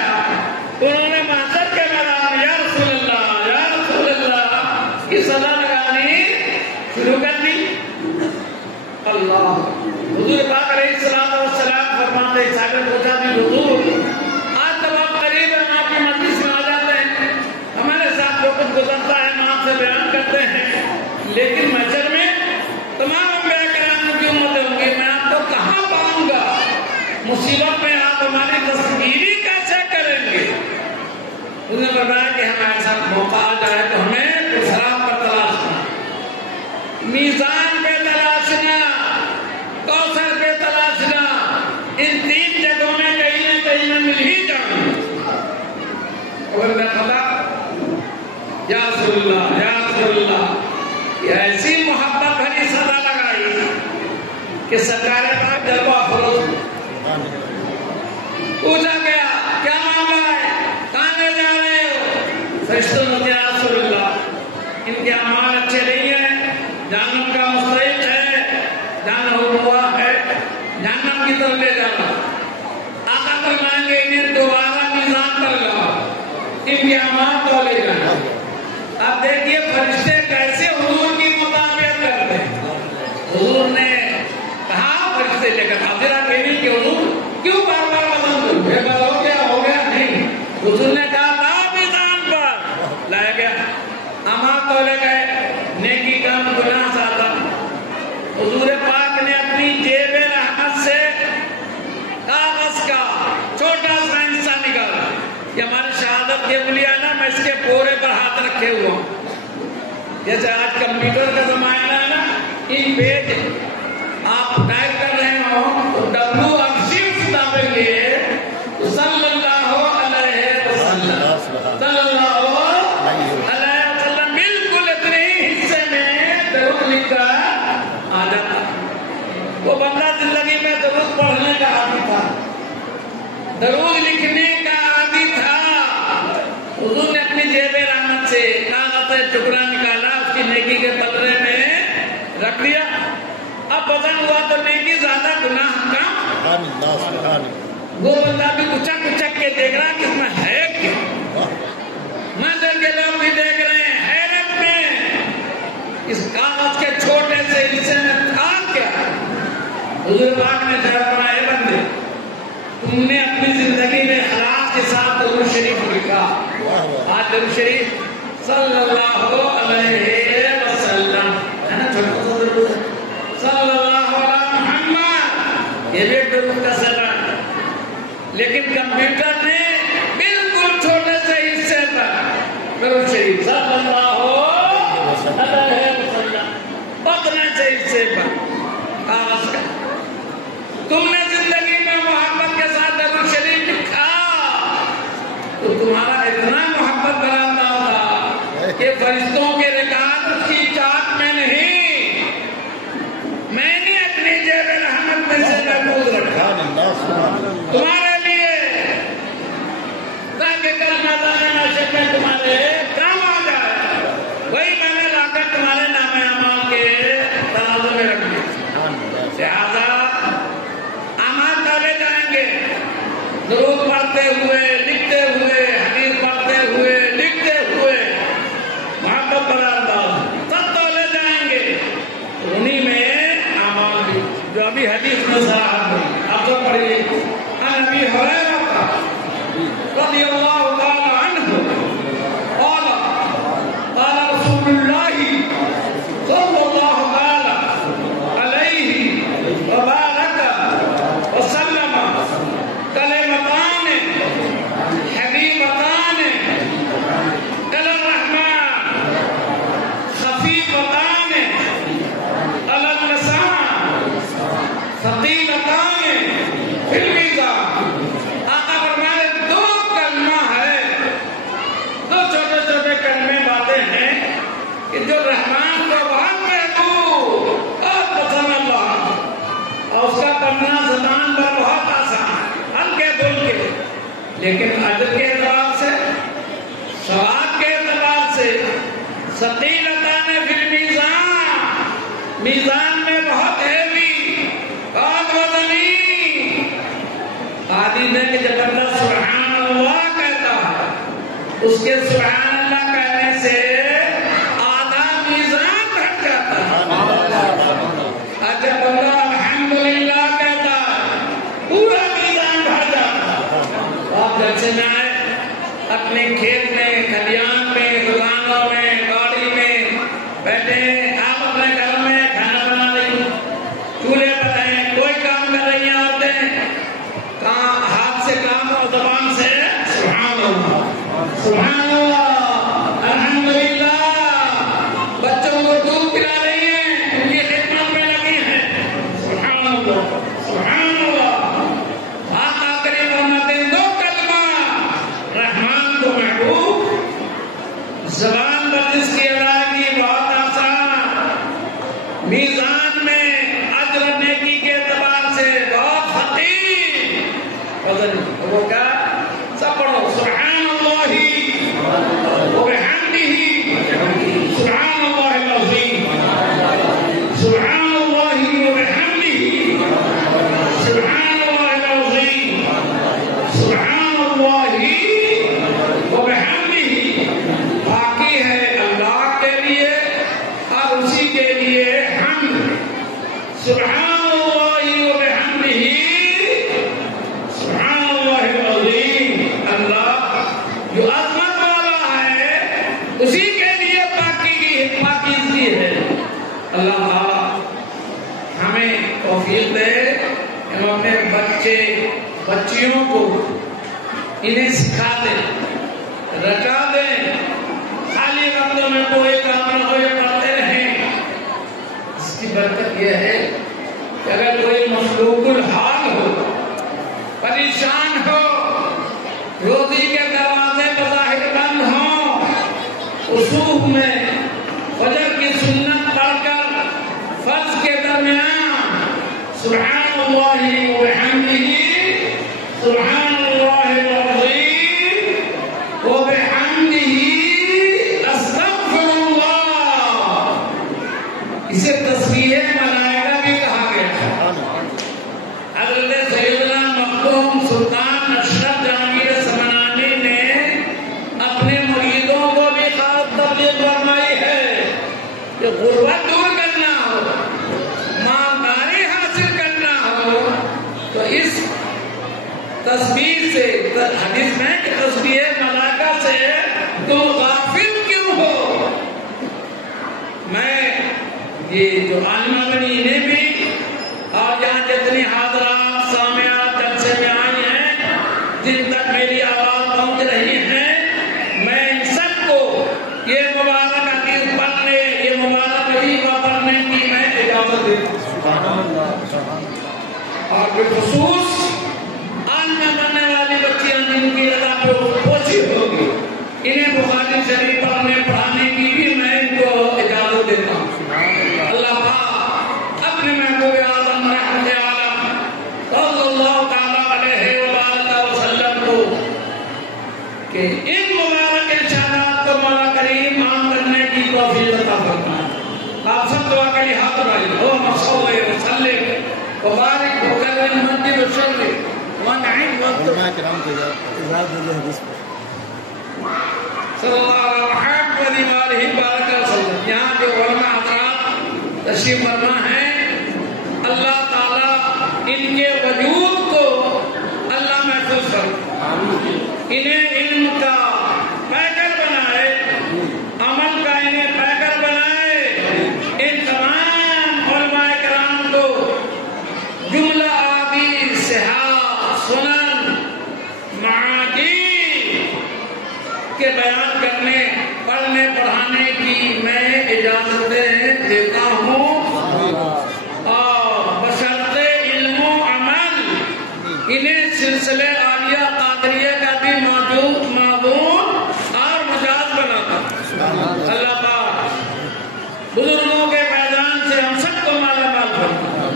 انہوں نے محشر کے میدان میں یا رسول اللہ کی سزا لگانی شروع کر دی. اللہ حضور پاک علیہ السلام والسلام فرماتے ہیں, صاحب پوچھا بھی حضور آج جب آپ قریب ہیں, آپ کی مجلس میں آ جاتے ہیں, ہمارے ساتھ جو کچھ گزرتا ہے ہم آپ سے بیان کرتے ہیں, لیکن محشر میں تمام انبیاء کرام کی امتیں ہوں گی, میں آپ کو کہاں پاؤں گا؟ مصیبت میں آپ ہماری تصویری کیسے کریں گے؟ انہوں نے بتایا کہ ہمارے ساتھ موقع آ جائے تو ہمیں اسراف پر تلاشنا, میزان پہ تلاشنا, کوثر پہ تلاشنا, ان تین جگہوں میں کہیں نہ کہیں میں مل ہی جاؤں. اور میں پتا یا رسول اللہ یا رسول اللہ, یہ ایسی محبت بھری صدا لگائی کہ سرکار پاک جلوہ افروز. پوچھا گیا کیا معاملہ ہے, کہاں لے جا رہے ہو؟ فرشتوں نے یا رسول اللہ ان کے اعمال اچھے نہیں ہیں, جہنم کا مستحق ہے, جانا ہوا ہے, جہنم کی طرف لے جانا. آقا فرمائیں گے انہیں دوبارہ میزان پر لاؤ, ان کے اعمال کو لے جانا. آپ دیکھیے فرشتے کیسے حضور کی مطابقت کرتے ہیں. حضور نے کہا فرشتے لے کر حاضرہ کہنے کہ حضور کیوں بار بار وزن کرو, ہو گیا نہیں. حضور نے کہا لا میزان پر لایا گیا, اعمال تولے گئے, نیکی کم گناہ زیادہ. حضور پاک نے اپنی جیب رحمت سے کاغذ کا چھوٹا سا حصہ نکالا. یہ ہماری شہادت کے انگلیاں نا, میں اس کے پورے پر ہاتھ رکھے ہوا ہوں. جیسے آج کمپیوٹر کا زمانہ ہے نا, ان پیج آپ ٹائپ کر رہے ہوں تو ڈبلو اور شفٹ دبیں گے تو صلی اللہ علیہ وسلم, صلی اللہ علیہ وسلم بالکل اتنے ہی حصے میں درود لکھا آ جاتا. وہ بندہ زندگی میں درود پڑھنے کا عادی تھا, درود لکھنے کا عادی تھا. حضور نے اپنی جیب رحمت سے کاغذ ٹکڑا نکالا, اس کی نیکی کے پلڑے میں رکھ دیا. اب وزن ہوا تو نیکی زیادہ گناہ کم. وہ بندہ بھی کچک کچک کے دیکھ رہا کہ اس میں ہے کیا, منظر کے لوگ بھی دیکھ رہے ہیں حیرت میں, اس کاغذ کے چھوٹے سے حصے میں تھا کیا. حضور پاک نے فرمایا اے بندے, تم نے اپنی زندگی میں اخلاص کے ساتھ درود شریف لکھا. آج درود شریف صلی اللہ علیہ وسلم ہے نا, چھوٹا سا درود ہے, صلی اللہ علیہ محمد, یہ بھی ایک درود کا سر. لیکن کمپیوٹر نے بالکل چھوٹے سے حصے پر درود شریف صلی اللہ علیہ وسلم اتنے سے حصے پر کاغذ کا. تم نے زندگی میں محبت کے ساتھ درود شریف لکھا تو تمہارا اتنا محبت برآمدہ ہوتا کہ فرشتوں کے ریکارڈ اس کی چاٹ میں نہیں, میں نے اپنی جیب رحمت میں سے محفوظ رکھا تمہارے لیے, تاکہ کل میدان محشر میں تمہارے کام آ جائے. وہی میں نے لا کر تمہارے نام اعمال کے ترازو میں رکھ دیا. لہٰذا اعمال تولے جائیں گے, درود پڑھتے ہوئے, لکھتے ہوئے, حدیث پڑھتے ہوئے, لکھتے ہوئے, محبت پر انداز سب تولے جائیں گے. انہیں میں اعمال بھی جو ابھی حدیث میں صراحت ہوئی, آپ تو پڑھیے. عن ابی ہریرہ رضی اللہ تعالی عنہ قال قال رسول اللہ صلی اللہ علیہ وبارک وسلم کلمتان حبیبتان الی الرحمن خفیفتان علی اللسان ثقیلتان لیکن اجر کے اعتبار سے، ثواب کے اعتبار سے ثقیلتان فی المیزان، میزان میں بہت ہیوی، بہت وزنی۔ حدیث ہے کہ جب بندہ سبحان اللہ کہتا ہے، اس کے سبحان اللہ کہنے سے آدھا میزان بھر جاتا ہے، اور جب بندہ الحمدللہ کہتا ہے پورا میزان بھر جاتا ہے۔ آپ جلسے میں آئے، اپنے کھیت میں، کھلیان میں، دکانوں میں، گاڑی میں بیٹھے، آپ اپنے گھر میں کھانا بنا رہی، چولہے پر ہیں، کوئی کام کر رہی ہیں عورتیں، ہاتھ سے کام اور زبان سے سبحان اللہ، سبحان اللہ، الحمدللہ، بچوں کو دودھ پلا رہی ہیں، ان کی خدمت میں لگی ہیں، سبحان اللہ، سبحان اللہ۔ آپ آخری فرماتے ہیں دو کلمہ رحمان کو محبوب، زبان پر جس کی ادائیگی بہت آسان، میزان میں اجر نیکی کے اعتبار سے بہت ثقیل، وہ کیا سب پڑھو سبحان اللہ وبحمدہ، سبحان اللہ العظیم، سبحان اللہ وبحمدہ، سبحان اللہ العظیم، سبحان اللہ وبحمدہ۔ باقی ہے اللہ کے لیے اور اسی کے لیے حمد، سبحان اللہ وبحمدہ، سبحان اللہ العظیم۔ اللہ جو عظمت والا ہے اسی کے لیے پاکیزگی ہے۔ اللہ تعالیٰ ہمیں توفیق دے، ہم اپنے بچے بچیوں کو انہیں سکھا دیں، رٹا دیں، خالی وقتوں میں کوئی کام نہ ہو یہ پڑھتے رہیں۔ اس کی برکت یہ ہے کہ اگر کوئی مخلوق الحال ہو، پریشان ہو، روزی کے دروازے بظاہر بند ہوں، صبح میں فجر کی سنت پڑھ کر فرض کے درمیان سبحان اللہ وبحمدہ، سبحان اللہ العظیم وبحمدہ، استغفر اللہ، اسے تسبیح ملائکہ بھی کہا گیا۔ حضرت سیدنا مخدوم سلطان اشرف جہانگیر سمنانی نے اپنے مریدوں کو بھی خاص تبلیغ فرمائی ہے کہ غربت دور کرنا ہو، مالداری حاصل کرنا ہو تو اس تسبیح سے، حدیث میں کہ تسبیح ملائکہ سے تم غافل کیوں ہو۔ میں یہ جو عالمہ بنی انہیں بھی اور یہاں جتنی حاضرات سامعات جلسے میں آئی ہیں، جن تک میری آواز پہنچ رہی ہے، میں ان سب کو یہ مبارک حدیث پڑھنے، یہ مبارک وظیفہ پڑھنے کی میں اجازت دیتا ہوں۔ اور بالخصوص آج میں بننے والی بچیاں جن کی ادا پہ پہنچی ہوگی، انہیں بخاری شریف پڑھنے پڑھانے کی بھی میں ان کو اجازت دیتا ہوں۔ اللہ پاک اپنے محبوب اعظم رحمت عالم صلی اللہ تعالیٰ علیہ وآلہ وسلم کو کہ ان مبارک ارشادات کو مولا کریم عام کرنے کی توفیق عطا فرمائے۔ آپ سب دعا کے لیے ہاتھ اٹھائیے، اللہم صل وسلم وبارک وکرم ومجد وشرف وانعم علماء کرام کو اجازت دے حدیث پر صلی اللہ علیہ وسلم۔ یہاں جو علماء حضرات تشریف فرما ہیں، اللہ تعالیٰ ان کے وجود کو اللہ محفوظ کرے، انہیں علم کا پیکر بنائے، عمل کا انہیں پیکر بنائے، ان تمام علماء کرام کو جملہ احادیث، صحاح، سنن، معاجی کے بیان کرنے، پڑھنے پڑھانے کی میں اجازت دیتا ہوں، اور بشرطِ علم و عمل انہیں سلسلے عالیہ قادریہ کا بھی معذور اور مجاز بناتا۔ اللہ پاک بزرگوں کے میدان سے ہم سب کو مالا مال فرمائے۔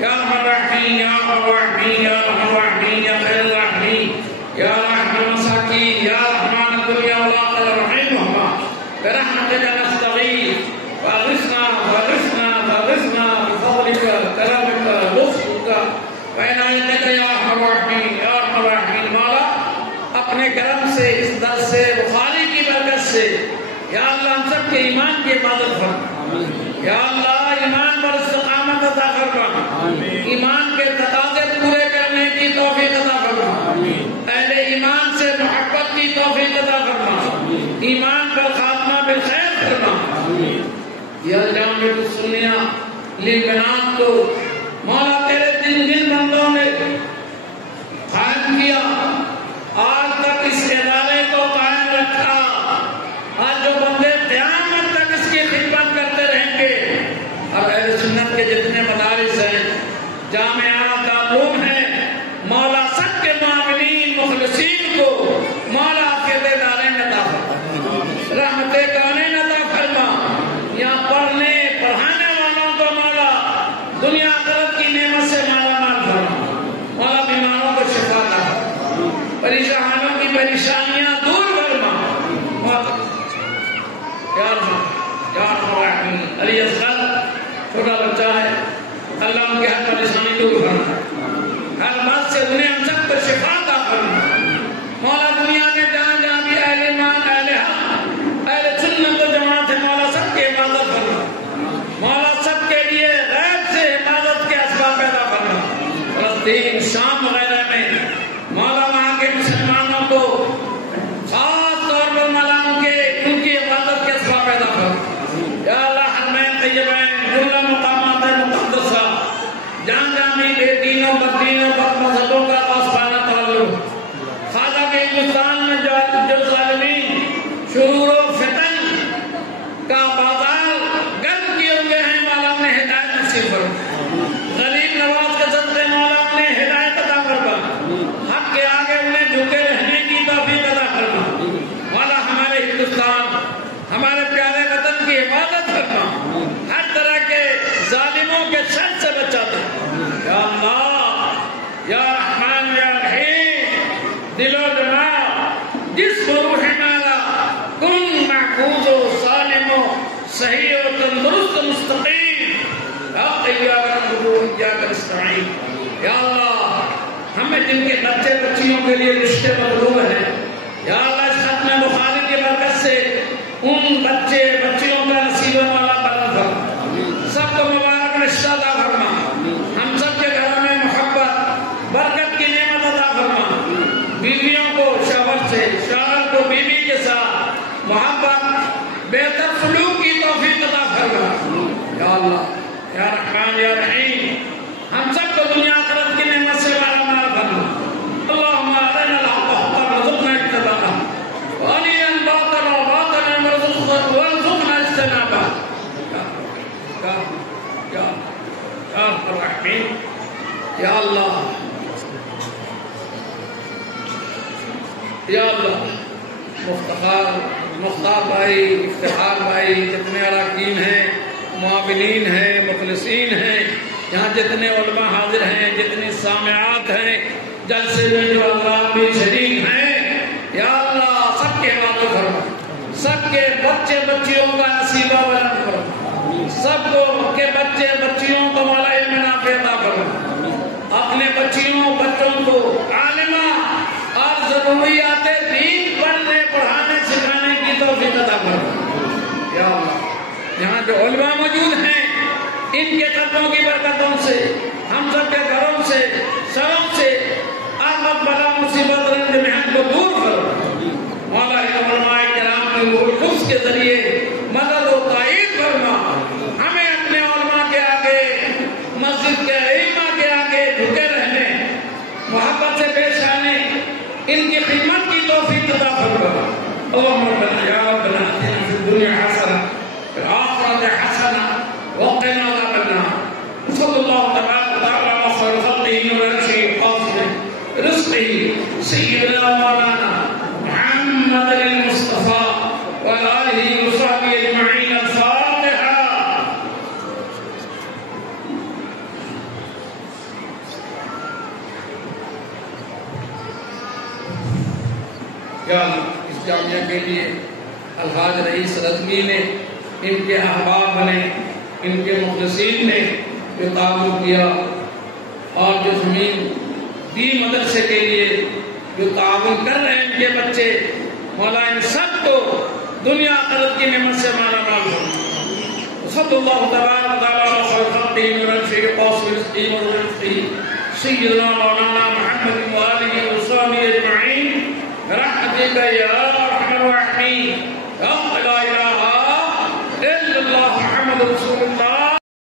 یا رحیم یا رحیم یا رحیم یا خیر الرحیم یا رحیم سے یا اللہ ہم سب کے ایمان کی حفاظت فرما، یا اللہ ایمان پر استقامت عطا فرما، ایمان کے تقاضے پورے کرنے کی توفیق عطا فرما، اہل ایمان سے محبت کی توفیق عطا فرما، ایمان پر خاتمہ بالخیر فرما۔ یا جامع السنیہ لبنان کو مولا تیرے جن بندوں نے قائم کیا، آج تک اس ادارے کو قائم رکھا، آج جو بندے قیامت تک اس کی خدمت کرتے رہیں گے، اور اہل سنت کے جتنے مدارس ہیں، جامعات دارالعلوم ہیں، مولا سب کے معاملین مخلصین کو مولا عافیت دارین عطا فرما، رحمت کونین عطا فرما، یہاں پڑھنے پڑھانے والوں کو مولا دنیا آخرت کی نعمت سے مالا مال فرما، مولا بیماروں کو شفا عطا فرما، پریشانوں کی پریشانیاں دور فرما، علی اصغر چھوٹا بچہ ہے، اللہ ان کی ہر پریشانی دور فرما، ہر بات سے انہیں ہم سب کو شفا عطا فرما، مولا دنیا میں جہاں جہاں بھی اہل ایمان اہل حق اہل سنت و جماعت ہے، مولا سب کی حفاظت فرما، مولا سب کے لیے غیب سے حفاظت کے اسباب پیدا فرما، فلسطین شام وغیرہ میں مولا وہاں کے مسلمانوں کو خاص طور پر مولا ان کی حفاظت کے اسباب پیدا فرما، یا اللہ حرمین طیبین جملہ مقامات مقدسہ جہاں جہاں بھی بے دینوں بددینوں بد مذہبوں کا پاسبانہ تعلق، خواجہ کے ہندوستان میں جو ظالمین شرور و فتن کا بازار گرم کیے ہوئے ہیں، مولا انہیں ہدایت نصیب فرما، غریب نواز کے صدقے مولا انہیں ہدایت عطا فرما، حق کے آگے انہیں جھکے رہنے کی توفیق عطا فرما، مولا ہمارے ہندوستان ہمارے پیارے وطن کی حفاظت فرما، ہر طرح کے ظالموں کے شر سے بچا دے، یا اللہ یا رحمان یا رحیم، دل و دماغ جس روح ہمارا کن محفوظ و سالم و صحیح و تندرست مستقیم، ایاک نعبد و ایاک نستعین، یا اللہ ہمیں جن کے بچے بچیوں کے لیے رشتے مطلوب ہیں، یا اللہ اس ختم بخاری کی برکت سے ان بچے بچیوں کا نصیب والا بلند فرما، سب کو مبارک رشتہ عطا فرما، ہم سب کے گھروں میں محبت برکت کی نعمت عطا فرما، بیویوں کو شوہر سے، شوہر کو بیوی کے ساتھ محبت بہتر سلوک کی توفیق عطا فرما، یا اللہ یا رحمان یا رحیم، ہم سب کو دنیا آخرت کی نعمت سے مالا مال فرما، اللہم ارنا الحق حقا وارزقنا اتباعہ وارنا الباطل باطلا وارزقنا اجتنابہ، یا الرحمن، یا اللہ یا اللہ مختار بھائی، افتخار بھائی، جتنے اراکین ہیں، معاونین ہیں، مخلصین ہیں، یہاں جتنے علماء حاضر ہیں، جتنی سامعات ہیں، جلسے میں جو حضرات بھی شریک ہیں، یا اللہ سب کے حوالے فرما، سب کے بچے بچیوں کا نصیبہ بلند فرما، سب کو کے بچے بچیوں کو مولا علم نافع عطا فرما، اپنے بچیوں بچوں کو عالمہ اور ضروریات دین پڑھنے پڑھانے سکھانے کی توفیق عطا فرما، یا اللہ یہاں جو علماء موجود ہیں ان کے قدموں کی برکتوں سے ہم سب کے گھروں سے سبب سے آفت بلا مصیبت رنج محنت کو دور کرو، مولا علماء کرام کے روح القدس کے ذریعے مدد و تائید فرما، ہمیں اپنے علماء کے آگے مسجد کے ائمہ کے آگے جھکے رہنے، محبت سے پیش آنے، ان کی خدمت کی توفیق عطا فرما، اللہم ربنا یا ربنا آتنا فی الدنیا حسنہ فی الآخرۃ حسنہ وقنا عذاب النار، صلی اللہ تبارک و تعالی علی خیر خلقہ ورسولہ قاصد رزقہ سیدنا مولانا محمد المصطفیٰ وعلی آلہ وصحبہ اجمعین، الفاتحہ۔ یا اس جامعہ کے لیے الحاج رئیس رضوی نے، ان کے احباب نے، ان کے مخلصین نے جو تعاون کیا، اور جو زمین دی مدرسے کے لیے جو تعاون کر رہے ہیں ان کے بچے، مولا ان سب کو دنیا آخرت کی نعمت سے مالا مال ہو. صلی اللہ تبارک تعالیٰ علیہ وسلم ورشی قاصر اسقیم ورشی سیدنا مولانا محمد وآلہ وصحبہ اجمعین برحمتک یا ارحم الراحمین. لا الہ الا اللہ محمد رسول